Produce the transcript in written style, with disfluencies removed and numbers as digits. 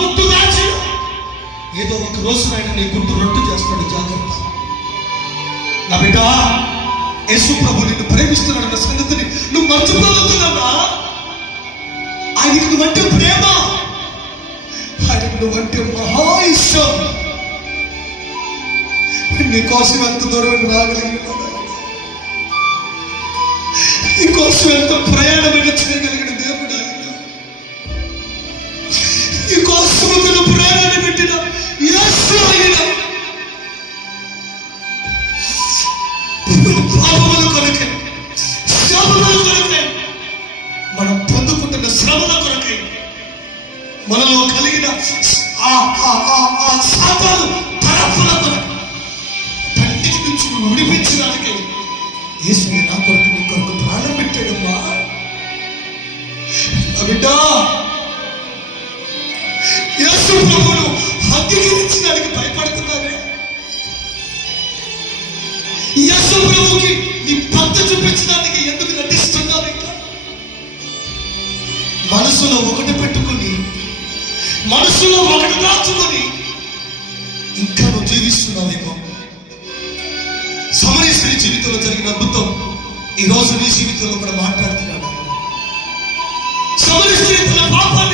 గుట్టు దాచి ఏదో ఒక రోజు ఆయన నీ గుట్టు రొట్టు చేస్తాడు. జాగ్రత్త నా బిడ్డ. యేసు ప్రభు నిన్ను ప్రేమిస్తున్నాడన్న సంగతిని నువ్వు మర్చిపోతున్నావా? ఆయనకి నువ్వంటే ప్రేమ, ఆయనకు నువ్వంటే మహా ఇష్టం. నీకోసం ఎంత దూరం రాగలిగిన, నీకోసం ఎంత ప్రయాణమైన చేయగలిగిన దేవుడు ఆయన. నీకోసం తన ప్రాణాన్ని పెట్టిన యేసు ఆయన. పాపముల కొరకే, శాపముల కొరకే, మనం పొందుకుంటున్న శ్రమల కొరకే, మనలో కలిగిన శాపాలు తరఫుల కొరకు తండ్రి నుంచి విడిపించడానికి యేసు నా కొరకు నీ కొరకు ప్రాణం పెట్టాడమ్మా. బిడ్డ, యేసు ప్రభువును అంగీకరించడానికి భయపడుతున్నారే? యేసు ప్రభువుకి నీ భక్తి చూపించడానికి ఎందుకు నటిస్తున్నారు? ఇంకా మనసులో ఒకటి పెట్టుకుని, మనసులో ఒకటి దాచుకొని ఇంకా నువ్వు జీవిస్తున్నావేమో. సమరేశ్వరి జీవితంలో జరిగిన అద్భుతం ఈ రోజు నీ జీవితంలో కూడా మాట్లాడుతున్నాడు. సమరేశ్వరి తన పాపాన్ని